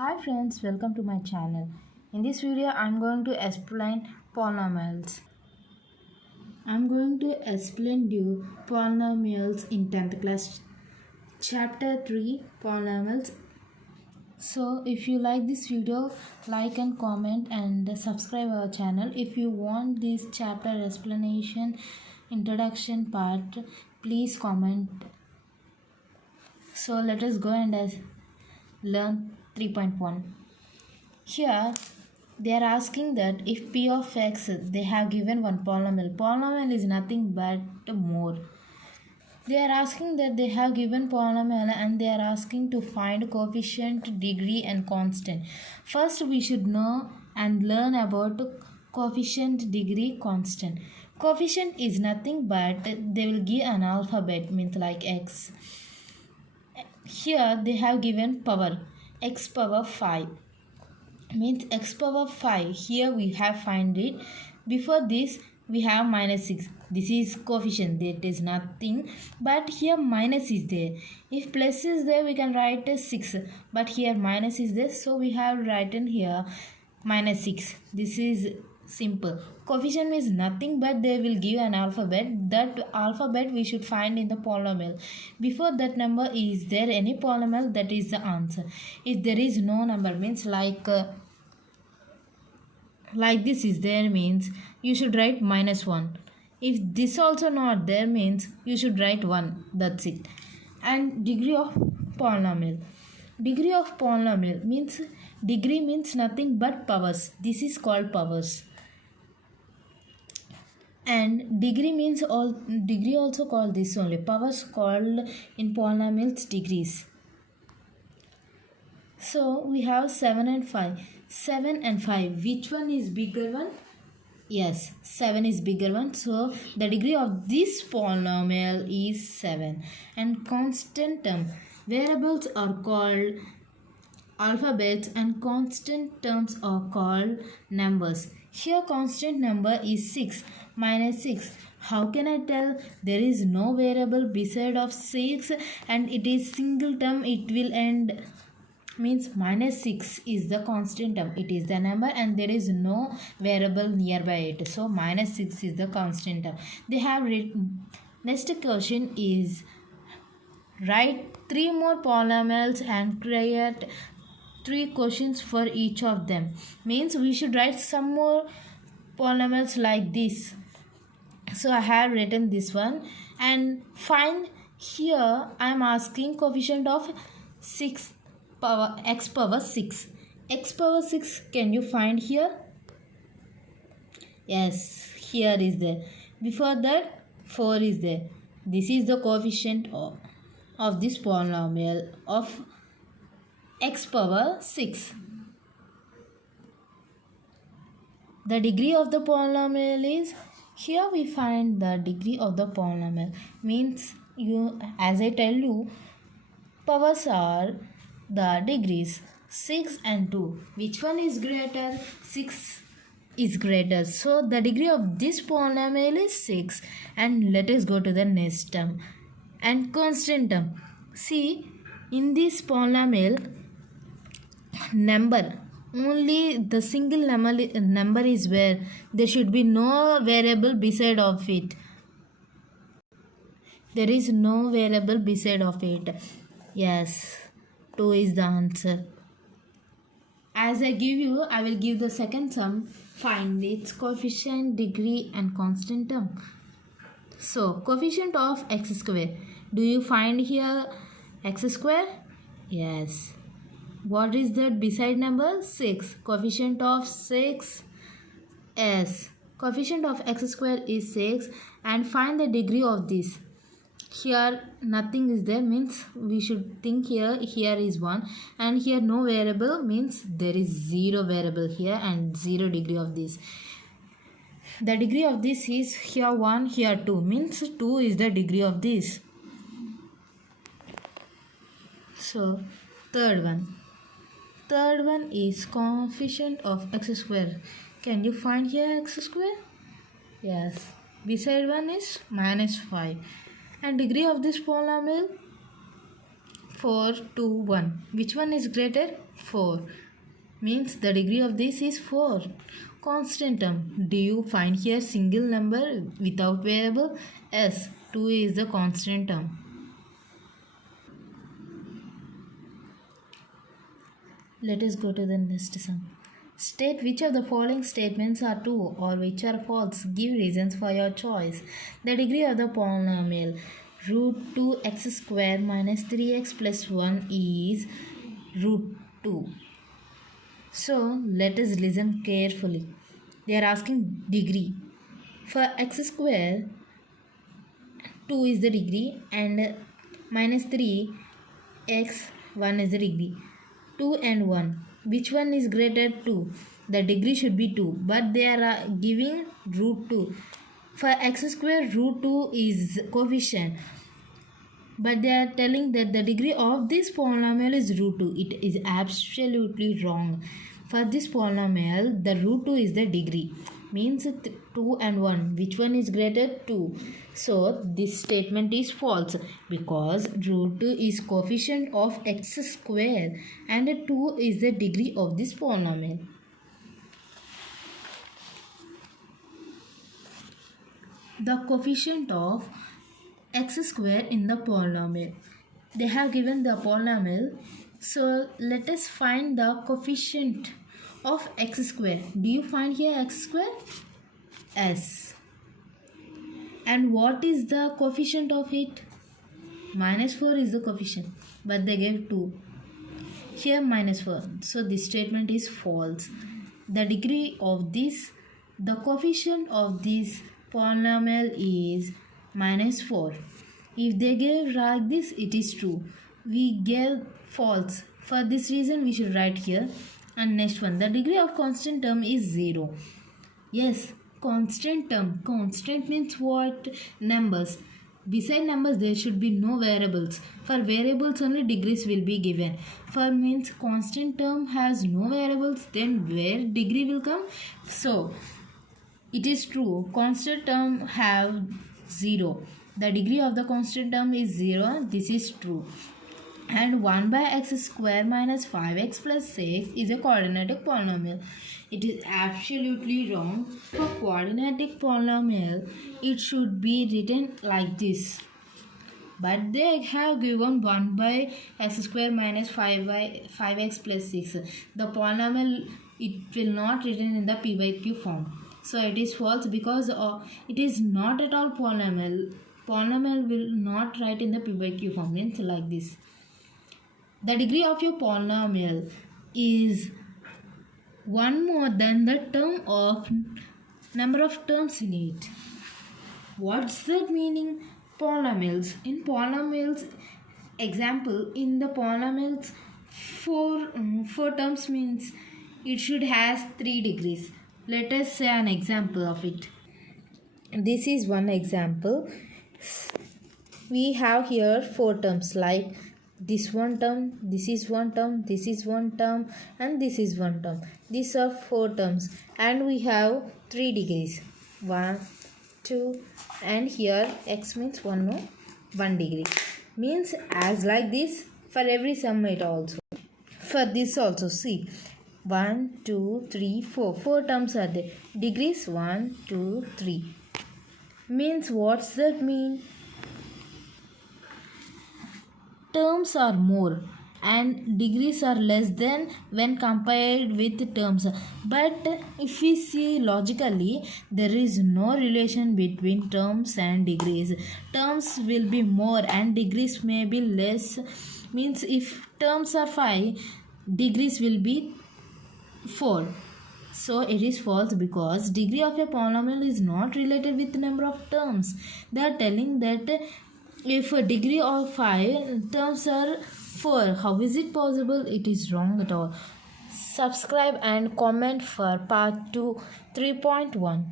Hi friends, welcome to my channel. In this video, I'm going to explain polynomials. I'm going to explain you polynomials in 10th class, chapter 3, polynomials. So if you like this video, like and comment and subscribe our channel. If you want this chapter explanation, introduction part, please comment. So let us go and learn 3.1. Here they are asking that if p of x, they have given one polynomial. Polynomial is nothing but more. They are asking that they have given polynomial and they are asking to find coefficient, degree and constant. First we should know and learn about coefficient, degree, constant. Coefficient is nothing but they will give an alphabet, means like x. Here they have given power, x power 5. Means x power 5. Here we have find it. Before this we have minus 6. This is coefficient, that is nothing, but here minus is there. If plus is there we can write as 6, but here minus is there, so we have written here minus 6. This is simple. Coefficient means nothing but they will give an alphabet. That alphabet we should find in the polynomial. Before that number, is there any polynomial? That is the answer. If there is no number, means like this is there, means you should write minus 1. If this also not there, means you should write 1. That's it. And degree of polynomial. Degree of polynomial means, degree means nothing but powers. This is called powers. And degree means degree also called this only. Powers called in polynomials degrees. So we have 7 and 5. 7 and 5. Which one is bigger one? Yes, 7 is bigger one. So the degree of this polynomial is 7. And constant term. Variables are called alphabets and constant terms are called numbers. Here constant number is 6 minus 6. How can I tell? There is no variable beside of 6 and it is single term, it will end. Means minus 6 is the constant term, it is the number and there is no variable nearby it, so minus 6 is the constant term. They have written. Next question is, write 3 more polynomials and create 3 questions for each of them. Means we should write some more polynomials like this. So I have written this one and find. Here I am asking coefficient of 6 power x power 6. X power 6 can you find here? Yes, here is there. Before that 4 is there. This is the coefficient of this polynomial of x power 6. The degree of the polynomial is, here we find the degree of the polynomial. Means you, as I tell you, powers are the degrees 6 and 2. Which one is greater? 6 is greater. So the degree of this polynomial is 6. And let us go to the next term. And constant term. See, in this polynomial, number, only the single number is where there should be no variable beside of it. There is no variable beside of it. Yes, 2 is the answer. As I give you, I will give the second sum. Find its coefficient, degree and constant term. So coefficient of x square. Do you find here x square? Yes. What is that beside number? 6. Coefficient of 6. Yes. Coefficient of x square is 6. And find the degree of this. Here nothing is there, means we should think here is 1 and here no variable, means there is 0 variable here and 0 degree of this. The degree of this is here 1, here 2, means 2 is the degree of this. So third one is coefficient of x square. Can you find here x square? Yes. Beside one is minus 5. And degree of this polynomial 4, 2, 1. Which one is greater? 4. Means the degree of this is 4. Constant term. Do you find here single number without variable? Yes, 2 is the constant term. Let us go to the next sum. State which of the following statements are true or which are false. Give reasons for your choice. The degree of the polynomial root 2x square minus 3x plus 1 is root 2. So let us listen carefully. They are asking degree. For x square, 2 is the degree and minus 3 x 1 is the degree. 2 and 1. Which one is greater? 2. The degree should be 2. But they are giving root 2. For x square, root 2 is coefficient. But they are telling that the degree of this polynomial is root 2. It is absolutely wrong. For this polynomial, the root 2 is the degree. Means 2 and 1. Which one is greater? 2. So, this statement is false because root 2 is coefficient of x square and 2 is the degree of this polynomial. The coefficient of x square in the polynomial. They have given the polynomial. So, let us find the coefficient of x square. Do you find here x square? Yes. And what is the coefficient of it? Minus 4 is the coefficient. But they gave 2. Here minus 4. So this statement is false. The degree of this, the coefficient of this polynomial is minus 4. If they gave like this, it is true. We gave false. For this reason, we should write here. And next one, the degree of constant term is 0. Yes, constant term. Constant means what? Numbers. Beside numbers, there should be no variables. For variables, only degrees will be given. For means constant term has no variables, then where degree will come? So, it is true. Constant term have 0. The degree of the constant term is 0. This is true. And 1 by x square minus 5x plus 6 is a quadratic polynomial. It is absolutely wrong. For quadratic polynomial, it should be written like this. But they have given 1 by x square minus 5x plus 6. The polynomial, it will not written in the p by q form. So it is false because it is not at all polynomial. Polynomial will not write in the p by q form. Means like this. The degree of your polynomial is 1 more than the term of number of terms in it. What's that meaning? Polynomials. In polynomials, example, in the polynomials, 4 terms means it should has 3 degrees. Let us say an example of it. This is one example. We have here 4 terms like this one term, this is one term, this is one term, and this is one term. These are 4 terms, and we have 3 degrees. 1, 2, and here x means 1 degree. Means as like this for every sum it also. For this also, see 1, 2, 3, 4. 4 terms are there. Degrees 1, 2, 3. Means what's that mean? Terms are more and degrees are less than when compared with terms. But if we see logically, there is no relation between terms and degrees. Terms will be more and degrees may be less. Means if terms are 5, degrees will be 4. So it is false because degree of a polynomial is not related with the number of terms. They are telling that if a degree of 5 terms are 4, how is it possible? It is wrong at all. Subscribe and comment for part 2 3.1.